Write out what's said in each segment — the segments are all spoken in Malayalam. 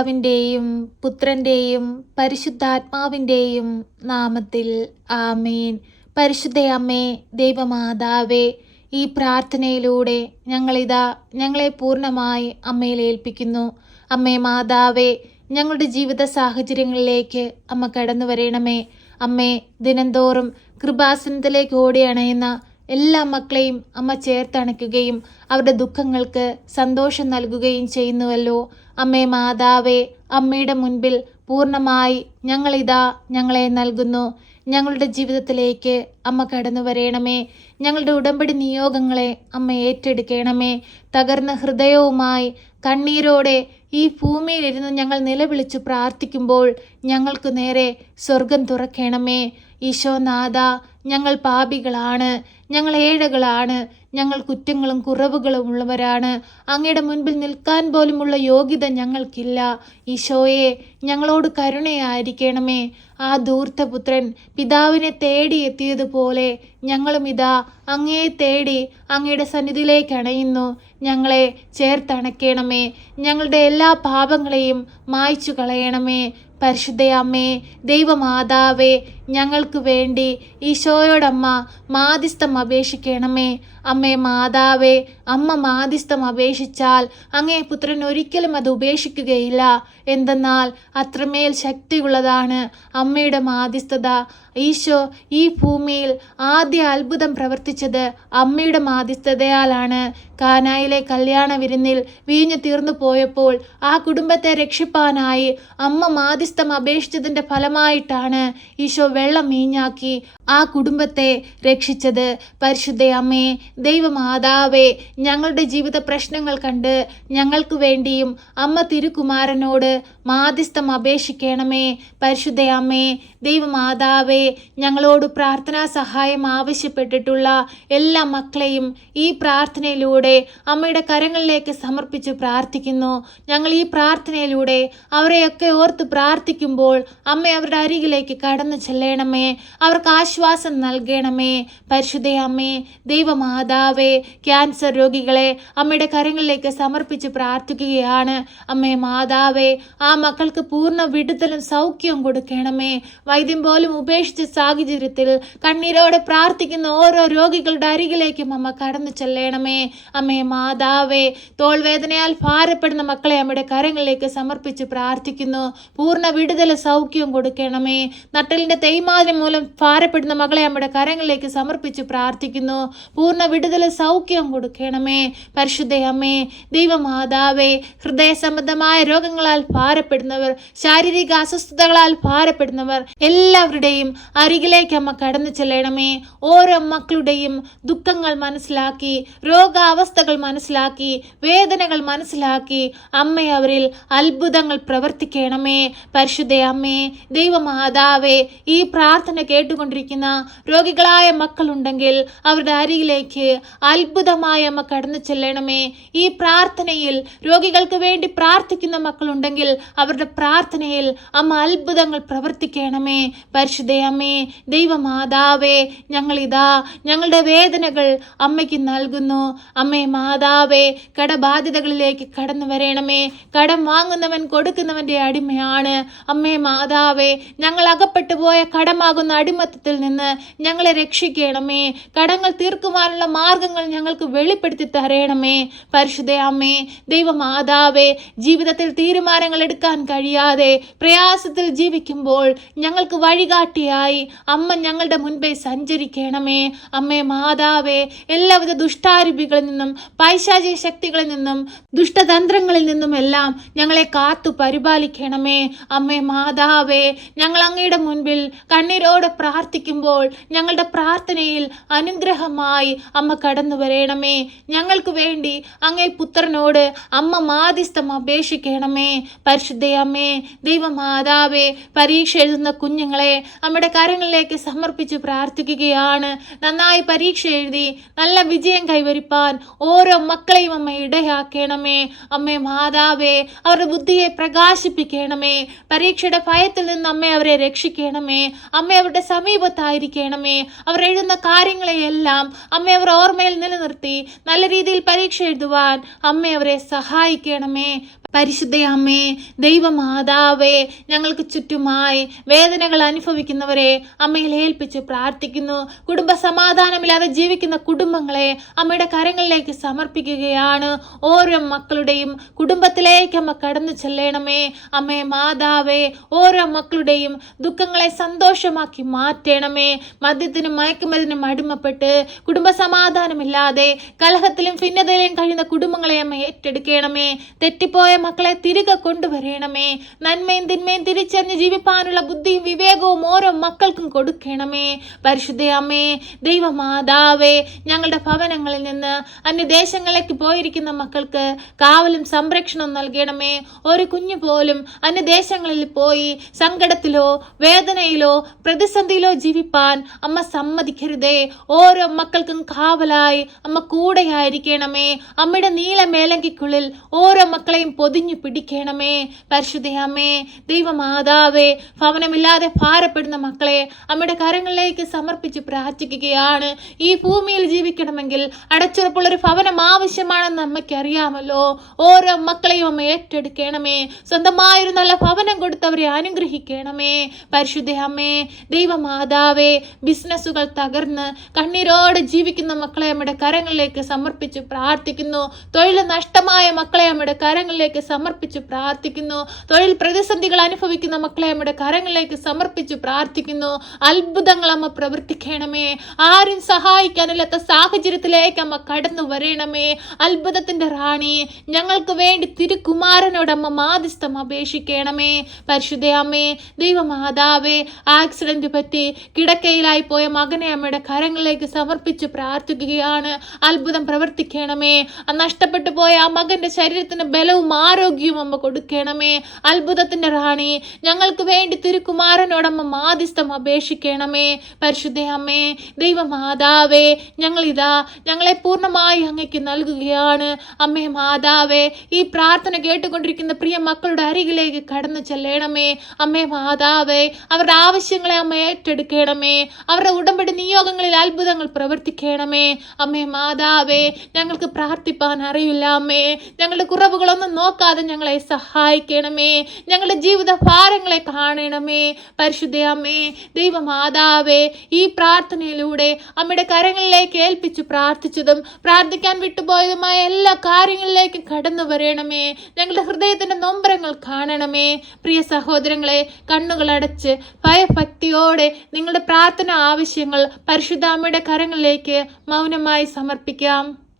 പിതാവിൻ്റെയും പുത്രൻ്റെയും പരിശുദ്ധാത്മാവിൻ്റെയും നാമത്തിൽ ആമേൻ. പരിശുദ്ധ അമ്മേ, ദൈവമാതാവേ, ഈ പ്രാർത്ഥനയിലൂടെ ഞങ്ങളെ പൂർണ്ണമായി അമ്മയിൽ ഏൽപ്പിക്കുന്നു. അമ്മേ മാതാവേ, ഞങ്ങളുടെ ജീവിത സാഹചര്യങ്ങളിലേക്ക് അമ്മ കടന്നു വരണമേ. അമ്മേ, ദിനംതോറും കൃപാസനത്തിലേക്ക് ഓടി അണയുന്ന എല്ലാ മക്കളെയും അമ്മ ചേർത്തണയ്ക്കുകയും അവരുടെ ദുഃഖങ്ങൾക്ക് സന്തോഷം നൽകുകയും ചെയ്യുന്നുവല്ലോ. അമ്മേ മാതാവേ, അമ്മയുടെ മുൻപിൽ പൂർണ്ണമായി ഞങ്ങളെ നൽകുന്നു. ഞങ്ങളുടെ ജീവിതത്തിലേക്ക് അമ്മ കടന്നു വരേണമേ. ഞങ്ങളുടെ ഉടമ്പടി നിയോഗങ്ങളെ അമ്മ ഏറ്റെടുക്കണമേ. തകർന്ന ഹൃദയവുമായി കണ്ണീരോടെ ഈ ഭൂമിയിലിരുന്ന് ഞങ്ങൾ നിലവിളിച്ചു പ്രാർത്ഥിക്കുമ്പോൾ ഞങ്ങൾക്ക് നേരെ സ്വർഗം തുറക്കണമേ. ഈശോനാഥ, ഞങ്ങൾ പാപികളാണ്, ഞങ്ങൾ ഏഴകളാണ്, ഞങ്ങൾ കുറ്റങ്ങളും കുറവുകളും ഉള്ളവരാണ്. അങ്ങയുടെ മുൻപിൽ നിൽക്കാൻ പോലുമുള്ള യോഗ്യത ഞങ്ങൾക്കില്ല. ഈശോയെ, ഞങ്ങളോട് കരുണയായിരിക്കണമേ. ആ ധൂർത്തപുത്രൻ പിതാവിനെ തേടി എത്തിയതുപോലെ ഞങ്ങളും അങ്ങയെ തേടി അങ്ങയുടെ സന്നിധിയിലേക്ക് അണയുന്നു. ഞങ്ങളെ ചേർത്തണയ്ക്കണമേ. ഞങ്ങളുടെ എല്ലാ പാപങ്ങളെയും മായ്ച്ചു കളയണമേ. പരിശുദ്ധ അമ്മേ, ദൈവമാതാവേ, ഞങ്ങൾക്ക് വേണ്ടി ഈശോയോടമ്മ മാധ്യസ്ഥം അപേക്ഷിക്കണമേ. അമ്മേ മാതാവേ, അമ്മ മാധ്യസ്ഥം അപേക്ഷിച്ചാൽ അങ്ങേ പുത്രൻ ഒരിക്കലും അത് ഉപേക്ഷിക്കുകയില്ല. എന്തെന്നാൽ അത്രമേൽ ശക്തിയുള്ളതാണ് അമ്മയുടെ മാധ്യസ്ഥത. ഈശോ ഈ ഭൂമിയിൽ ആദ്യ അത്ഭുതം പ്രവർത്തിച്ചത് അമ്മയുടെ മാധ്യസ്ഥതയാലാണ്. കാനായിലെ കല്യാണ വിരുന്നിൽ വീഞ്ഞു തീർന്നു പോയപ്പോൾ ആ കുടുംബത്തെ രക്ഷിപ്പാനായി അമ്മ മാധ്യസ്ഥം അപേക്ഷിച്ചതിൻ്റെ ഫലമായിട്ടാണ് ഈശോ വെള്ളം വീഞ്ഞാക്കി ആ കുടുംബത്തെ രക്ഷിച്ചത്. പരിശുദ്ധ അമ്മേ, ദൈവമാതാവേ, ഞങ്ങളുടെ ജീവിത പ്രശ്നങ്ങൾ കണ്ട് ഞങ്ങൾക്ക് വേണ്ടിയും അമ്മ തിരുകുമാരനോട് മാധ്യസ്ഥം അപേക്ഷിക്കണമേ. പരിശുദ്ധ അമ്മേ, ദൈവമാതാവേ, ഞങ്ങളോട് പ്രാർത്ഥനാ സഹായം ആവശ്യപ്പെട്ടിട്ടുള്ള എല്ലാ മക്കളെയും ഈ പ്രാർത്ഥനയിലൂടെ അമ്മയുടെ കരങ്ങളിലേക്ക് സമർപ്പിച്ച് പ്രാർത്ഥിക്കുന്നു. ഞങ്ങൾ ഈ പ്രാർത്ഥനയിലൂടെ അവരെയൊക്കെ ഓർത്ത് പ്രാർത്ഥിക്കുമ്പോൾ അമ്മ അവരുടെ അരികിലേക്ക് കടന്നു ചെല്ലണമേ. അവർക്ക് ആശ്വാസം നൽകണമേ. പരിശുദ്ധ അമ്മേ, ദൈവമാതാവേ, ക്യാൻസർ രോഗികളെ അമ്മയുടെ കരങ്ങളിലേക്ക് സമർപ്പിച്ച് പ്രാർത്ഥിക്കുകയാണ്. അമ്മേ മാതാവേ, ആ മക്കൾക്ക് പൂർണ്ണ വിടുതലും സൗഖ്യവും കൊടുക്കണമേ. വൈദ്യം പോലും ഉപേക്ഷിച്ച സാഹചര്യത്തിൽ കണ്ണീരോടെ പ്രാർത്ഥിക്കുന്ന ഓരോ രോഗികളുടെ അരികിലേക്കും അമ്മ കടന്നു ചെല്ലണമേ. അമ്മേ മാതാവേ, തോൾവേദനയാൽ ഭാരപ്പെടുന്ന മക്കളെ അമ്മയുടെ കരങ്ങളിലേക്ക് സമർപ്പിച്ച് പ്രാർത്ഥിക്കുന്നു. പൂർണ്ണ വിടുതൽ സൗഖ്യവും കൊടുക്കണമേ. നട്ടലിന്റെ തേയ്മാനം മൂലം ഭാരപ്പെടുന്ന മകളെ അമ്മയുടെ കരങ്ങളിലേക്ക് സമർപ്പിച്ച് പ്രാർത്ഥിക്കുന്നു. പൂർണ്ണ വിടുതൽ സൗഖ്യവും കൊടുക്കണമേ. പരിശുദ്ധ അമ്മേ, ദൈവമാതാവേ, ഹൃദയ സംബന്ധമായ രോഗങ്ങളാൽ ഭാരപ്പെടുന്നവർ, ശാരീരിക അസ്വസ്ഥതകളാൽ ഭാരപ്പെടുന്നവർ എല്ലാവരുടെയും അരികിലേക്ക് അമ്മ കടന്നു ചെല്ലണമേ. ഓരോ മക്കളുടെയും ദുഃഖങ്ങൾ മനസ്സിലാക്കി, രോഗാവസ്ഥകൾ മനസ്സിലാക്കി, വേദനകൾ മനസ്സിലാക്കി അമ്മ അവരിൽ അത്ഭുതങ്ങൾ പ്രവർത്തിക്കണമേ. പരിശുദ്ധ അമ്മേ, ദൈവമാതാവേ, ഈ പ്രാർത്ഥന കേട്ടുകൊണ്ടിരിക്കുന്ന രോഗികളായ മക്കളുണ്ടെങ്കിൽ അവരുടെ അരികിലേക്ക് അത്ഭുതമായ അമ്മ കടന്നു ചെല്ലണമേ. ഈ പ്രാർത്ഥനയിൽ രോഗികൾക്ക് വേണ്ടി പ്രാർത്ഥിക്കുന്ന മക്കളുണ്ടെങ്കിൽ അവരുടെ പ്രാർത്ഥനയിൽ അമ്മ അത്ഭുതങ്ങൾ പ്രവർത്തിക്കണമേ. പരിശുദ്ധ അമ്മേ, ദൈവമാതാവേ, ഞങ്ങളുടെ വേദനകൾ അമ്മയ്ക്ക് നൽകുന്നു. അമ്മേ മാതാവേ, കടബാധ്യതകളിലേക്ക് കടന്നു വരണമേ. കടം വാങ്ങുന്നവൻ കൊടുക്കുന്നവന്റെ അടിമയാണ്. അമ്മേ മാതാവേ, ഞങ്ങൾ അകപ്പെട്ടു പോയ കടമാകുന്ന അടിമത്തത്തിൽ നിന്ന് ഞങ്ങളെ രക്ഷിക്കണമേ. കടങ്ങൾ തീർക്കുവാനുള്ള മാർഗങ്ങൾ ഞങ്ങൾക്ക് വെളിപ്പെടുത്തി തരണമേ. പരിശുദ്ധ അമ്മേ, ദൈവമാതാവേ, ജീവിതത്തിൽ തീരുമാനങ്ങൾ എടുക്കാൻ കഴിയാതെ പ്രയാസത്തിൽ ജീവിക്കുമ്പോൾ ഞങ്ങൾക്ക് വഴികാട്ടിയായി അമ്മ ഞങ്ങളുടെ മുൻപേ സഞ്ചരിക്കണമേ. അമ്മേ മാതാവേ, എല്ലാവിധ ദുഷ്ടാരൂപികളിൽ നിന്നും പൈശാചിക ശക്തികളിൽ നിന്നും ദുഷ്ടതന്ത്രങ്ങളിൽ നിന്നും എല്ലാം ഞങ്ങളെ കാത്തു പരിപാലിക്കണമേ. അമ്മേ മാതാവേ, ഞങ്ങൾ അങ്ങയുടെ മുൻപിൽ കണ്ണീരോടെ പ്രാർത്ഥിക്കുമ്പോൾ ഞങ്ങളുടെ പ്രാർത്ഥനയിൽ അനുഗ്രഹമായി അമ്മ കടന്നു വരണമേ. ഞങ്ങൾക്ക് വേണ്ടി അങ്ങേ പുത്രനോട് അമ്മ മാധ്യസ്ഥം അപേക്ഷിക്കണമേ. പരിശുദ്ധ അമ്മേ, ദൈവമാതാവേ, പരീക്ഷ എഴുതുന്ന കുഞ്ഞുങ്ങളെ അമ്മയുടെ കരങ്ങളിലേക്ക് സമർപ്പിച്ച് പ്രാർത്ഥിക്കുകയാണ്. നന്നായി പരീക്ഷ എഴുതി നല്ല വിജയം കൈവരിപ്പാൻ ഓരോ മക്കളെയും അമ്മ ഇടയാക്കണമേ. അമ്മേ മാതാവേ, അവരുടെ ബുദ്ധിയെ പ്രകാശിപ്പിക്കണമേ. പരീക്ഷയുടെ ഭയത്തിൽ നിന്ന് അമ്മ അവരെ രക്ഷിക്കണമേ. അമ്മ അവരുടെ സമീപത്തായിരിക്കണമേ. അവർ എഴുതുന്ന കാര്യങ്ങളെയെല്ലാം അമ്മ അവർ ഓർമ്മയിൽ നിലനിർത്തി നല്ല രീതിയിൽ പരീക്ഷ എഴുതുവാൻ അമ്മ അവരെ സഹായിക്കണമേ. പരിശുദ്ധയമ്മേ, ദൈവമാതാവേ, ഞങ്ങൾക്ക് ചുറ്റുമായി വേദനകൾ അനുഭവിക്കുന്നവരെ അമ്മയിൽ ഏൽപ്പിച്ച് പ്രാർത്ഥിക്കുന്നു. കുടുംബ സമാധാനമില്ലാതെ ജീവിക്കുന്ന കുടുംബങ്ങളെ അമ്മയുടെ കരങ്ങളിലേക്ക് സമർപ്പിക്കുകയാണ്. ഓരോ മക്കളുടെയും കുടുംബത്തിലേക്ക് അമ്മ കടന്നു ചെല്ലണമേ. അമ്മേ മാതാവേ, ഓരോ മക്കളുടെയും ദുഃഖങ്ങളെ സന്തോഷമാക്കി മാറ്റണമേ. മദ്യത്തിനും മയക്കുമരുന്നിനും അടിമപ്പെട്ട് കുടുംബ സമാധാനമില്ലാതെ കലഹത്തിലും ഭിന്നതയിലും കഴിയുന്ന കുടുംബങ്ങളെ അമ്മ ഏറ്റെടുക്കണമേ. തെറ്റിപ്പോയ മക്കളെ തിരികെ കൊണ്ടുവരണമേ. നന്മയും തിന്മയും തിരിച്ചറിഞ്ഞ് ജീവിപ്പാനുള്ള ബുദ്ധിയും വിവേകവും ഓരോ മക്കൾക്കും കൊടുക്കണമേ. പരിശുദ്ധയമ്മേ, ദൈവമാതാവേ, ഞങ്ങളുടെ ഭവനങ്ങളിൽ നിന്ന് അന്യദേശങ്ങളിലേക്ക് പോയിരിക്കുന്ന മക്കൾക്ക് കാവലും സംരക്ഷണവും നൽകണമേ. ഒരു കുഞ്ഞു പോലും അന്യദേശങ്ങളിൽ പോയി സങ്കടത്തിലോ വേദനയിലോ പ്രതിസന്ധിയിലോ ജീവിപ്പാൻ അമ്മ സമ്മതിക്കരുതേ. ഓരോ മക്കൾക്കും കാവലായി അമ്മ കൂടെയായിരിക്കണമേ. അമ്മയുടെ നീല മേലങ്കിക്കുള്ളിൽ ഓരോ മക്കളെയും പൊതിഞ്ഞു പിടിക്കണമേ. പരിശുദ്ധയമ്മേ, ദൈവമാതാവേ, ഭവനമില്ലാതെ ഭാരപ്പെടുന്ന മക്കളെ അമ്മയുടെ കരങ്ങളിലേക്ക് സമർപ്പിച്ച് പ്രാർത്ഥിക്കുകയാണ്. ഈ ഭൂമിയിൽ ജീവിക്കണമെങ്കിൽ അടച്ചുറപ്പുള്ളൊരു ഭവനം ആവശ്യമാണെന്ന് അമ്മയ്ക്ക് അറിയാമല്ലോ. ഓരോ മക്കളെയും അമ്മ ഏറ്റെടുക്കണമേ. സ്വന്തമായൊരു നല്ല ഭവനം കൊടുത്തവരെ അനുഗ്രഹിക്കണമേ. പരിശുദ്ധയമ്മേ, ദൈവമാതാവേ, ബിസിനസ്സുകൾ തകർന്ന് കണ്ണീരോടെ ജീവിക്കുന്ന മക്കളെ അമ്മയുടെ കരങ്ങളിലേക്ക് സമർപ്പിച്ച് പ്രാർത്ഥിക്കുന്നു. തൊഴിൽ നഷ്ടമായ മക്കളെ അമ്മയുടെ കരങ്ങളിലേക്ക് സമർപ്പിച്ച് പ്രാർത്ഥിക്കുന്നു. തൊഴിൽ പ്രതിസന്ധികൾ അനുഭവിക്കുന്ന മക്കളെ അമ്മയുടെ കരങ്ങളിലേക്ക് സമർപ്പിച്ച് പ്രാർത്ഥിക്കുന്നു. അത്ഭുതങ്ങൾ അമ്മ പ്രവർത്തിക്കണമേ. ആരും സഹായിക്കാനില്ലാത്ത സാഹചര്യത്തിലേക്ക് അമ്മ കടന്നു വരണമേ. അത്ഭുതത്തിന്റെ റാണി, ഞങ്ങൾക്ക് വേണ്ടി തിരുകുമാരനോട് അമ്മ മാധ്യസ്ഥം അപേക്ഷിക്കണമേ. പരിശുദ്ധയമ്മേ, ദൈവമാതാവേ, ആക്സിഡന്റ് പറ്റി കിടക്കയിലായി പോയ മകനെ അമ്മയുടെ കരങ്ങളിലേക്ക് സമർപ്പിച്ച് പ്രാർത്ഥിക്കുകയാണ്. അത്ഭുതം പ്രവർത്തിക്കണമേ. നഷ്ടപ്പെട്ടു പോയ ആ മകന്റെ ശരീരത്തിന് ബലവും ആരോഗ്യവും അമ്മ കൊടുക്കണമേ. അത്ഭുതത്തിന്റെ റാണി, ഞങ്ങൾക്ക് വേണ്ടി തിരുകുമാരനോടമ്മ മാധ്യസ്ഥം അപേക്ഷിക്കണമേ. പരിശുദ്ധയമ്മേ, ദൈവമാതാവേ, ഞങ്ങളെ പൂർണ്ണമായി അങ്ങയ്ക്ക് നൽകുകയാണ്. അമ്മേ മാതാവേ, ഈ പ്രാർത്ഥന കേട്ടുകൊണ്ടിരിക്കുന്ന പ്രിയ മക്കളുടെ അരികിലേക്ക് കടന്നു ചെല്ലണമേ. അമ്മേ മാതാവേ, അവരുടെ ആവശ്യങ്ങളെ അമ്മ ഏറ്റെടുക്കണമേ. അവരുടെ ഉടമ്പടി നിയോഗങ്ങളിൽ അത്ഭുതങ്ങൾ പ്രവർത്തിക്കണമേ. അമ്മേ മാതാവേ, ഞങ്ങൾക്ക് പ്രാർത്ഥിപ്പാൻ അറിയില്ല അമ്മേ. ഞങ്ങളുടെ കുറവുകളൊന്നും നോക്കാതെ ഞങ്ങളെ സഹായിക്കണമേ. ഞങ്ങളുടെ ജീവിത ഭാരങ്ങളെ കാണണമേ. പരിശുദ്ധയമ്മേ, ദൈവമാതാവേ, ഈ പ്രാർത്ഥനയിലൂടെ അമ്മയുടെ കരങ്ങളിലേക്ക് ഏൽപ്പിച്ചു പ്രാർത്ഥിച്ചതും പ്രാർത്ഥിക്കാൻ വിട്ടുപോയതുമായ എല്ലാ കാര്യങ്ങളിലേക്കും കടന്നു വരണമേ. ഞങ്ങളുടെ ഹൃദയത്തിന്റെ നൊമ്പരങ്ങൾ കാണണമേ. പ്രിയ സഹോദരങ്ങളെ, കണ്ണുകളടച്ച് ഭയഭക്തിയോടെ നിങ്ങളുടെ പ്രാർത്ഥന ആവശ്യങ്ങൾ പരിശുദ്ധ അമ്മയുടെ കരങ്ങളിലേക്ക് മൗനമായി സമർപ്പിക്കാം.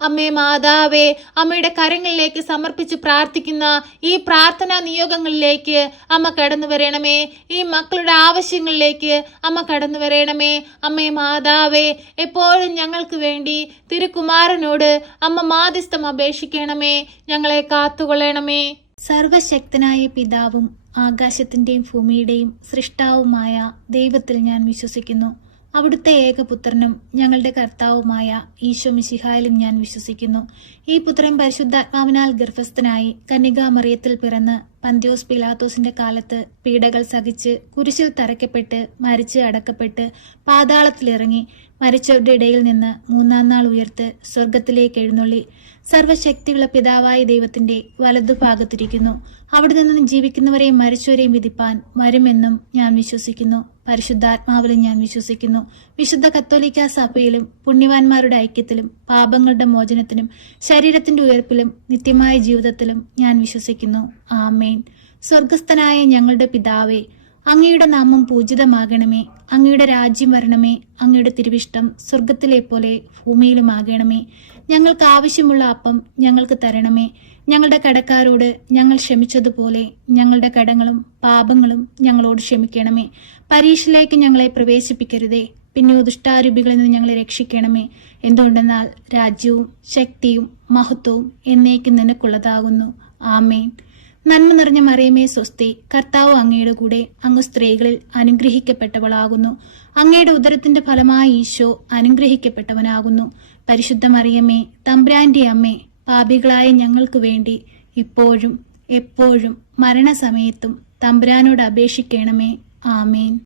അമ്മേ മാതാവേ, അമ്മയുടെ കരങ്ങളിലേക്ക് സമർപ്പിച്ച് പ്രാർത്ഥിക്കുന്ന ഈ പ്രാർത്ഥനാ നിയോഗങ്ങളിലേക്ക് അമ്മ കടന്നു വരണമേ. ഈ മക്കളുടെ ആവശ്യങ്ങളിലേക്ക് അമ്മ കടന്നു വരണമേ. അമ്മേ മാതാവേ, എപ്പോഴും ഞങ്ങൾക്ക് വേണ്ടി തിരുകുമാരനോട് അമ്മ മാധ്യസ്ഥം അപേക്ഷിക്കണമേ. ഞങ്ങളെ കാത്തുകൊള്ളണമേ. സർവശക്തനായ പിതാവും ആകാശത്തിൻ്റെയും ഭൂമിയുടെയും സൃഷ്ടാവുമായ ദൈവത്തിൽ ഞാൻ വിശ്വസിക്കുന്നു. അവിടുത്തെ ഏകപുത്രനും ഞങ്ങളുടെ കർത്താവുമായ ഈശോ മിശിഹായിലും ഞാൻ വിശ്വസിക്കുന്നു. ഈ പുത്രൻ പരിശുദ്ധാത്മാവിനാൽ ഗർഭസ്ഥനായി കന്യകാമറിയത്തിൽ പിറന്ന് പന്ത്യോസ് പിലാത്തോസിന്റെ കാലത്ത് പീഡകൾ സഹിച്ച് കുരിശിൽ തറയ്ക്കപ്പെട്ട് മരിച്ച് അടക്കപ്പെട്ട് പാതാളത്തിലിറങ്ങി മരിച്ചവരുടെ ഇടയിൽ നിന്ന് മൂന്നാം നാൾ ഉയർത്ത് സ്വർഗത്തിലേക്ക് എഴുന്നള്ളി സർവശക്തിയുള്ള പിതാവായ ദൈവത്തിന്റെ വലതുഭാഗത്തിരിക്കുന്നു. അവിടെ നിന്ന് ജീവിക്കുന്നവരെയും മരിച്ചവരെയും വിധിപ്പാൻ വരുമെന്നും ഞാൻ വിശ്വസിക്കുന്നു. പരിശുദ്ധാത്മാവിലും ഞാൻ വിശ്വസിക്കുന്നു. വിശുദ്ധ കത്തോലിക്ക സഭയിലും പുണ്യവാന്മാരുടെ ഐക്യത്തിലും പാപങ്ങളുടെ മോചനത്തിനും ശരീരത്തിന്റെ ഉയർപ്പിലും നിത്യമായ ജീവിതത്തിലും ഞാൻ വിശ്വസിക്കുന്നു. ആമേൻ. സ്വർഗസ്ഥനായ ഞങ്ങളുടെ പിതാവേ, അങ്ങയുടെ നാമം പൂജിതമാകണമേ. അങ്ങയുടെ രാജ്യം വരണമേ. അങ്ങയുടെ തിരുവിഷ്ടം സ്വർഗത്തിലെ പോലെ ഭൂമിയിലുമാകണമേ. ഞങ്ങൾക്ക് ആവശ്യമുള്ള അപ്പം ഞങ്ങൾക്ക് തരണമേ. ഞങ്ങളുടെ കടക്കാരോട് ഞങ്ങൾ ക്ഷമിച്ചതുപോലെ ഞങ്ങളുടെ കടങ്ങളും പാപങ്ങളും ഞങ്ങളോട് ക്ഷമിക്കണമേ. പരീക്ഷയിലേക്ക് ഞങ്ങളെ പ്രവേശിപ്പിക്കരുതേ, പിന്നെ ദുഷ്ടാരൂപികളിൽ നിന്ന് ഞങ്ങളെ രക്ഷിക്കണമേ. എന്തുകൊണ്ടെന്നാൽ രാജ്യവും ശക്തിയും മഹത്വവും എന്നേക്കും നിനക്കുള്ളതാകുന്നു. ആമേൻ. നന്മ നിറഞ്ഞ മറിയമേ സ്വസ്തി, കർത്താവ് അങ്ങയുടെ കൂടെ, അങ്ങ് സ്ത്രീകളിൽ അനുഗ്രഹിക്കപ്പെട്ടവളാകുന്നു. അങ്ങയുടെ ഉദരത്തിന്റെ ഫലമായ ഈശോ അനുഗ്രഹിക്കപ്പെട്ടവനാകുന്നു. പരിശുദ്ധ മറിയമേ, തമ്പുരാന്റെ അമ്മേ, പാപികളായ ഞങ്ങൾക്ക് വേണ്ടി ഇപ്പോഴും എപ്പോഴും മരണസമയത്തും തമ്പുരാനോട് അപേക്ഷിക്കണമേ. ആമേൻ.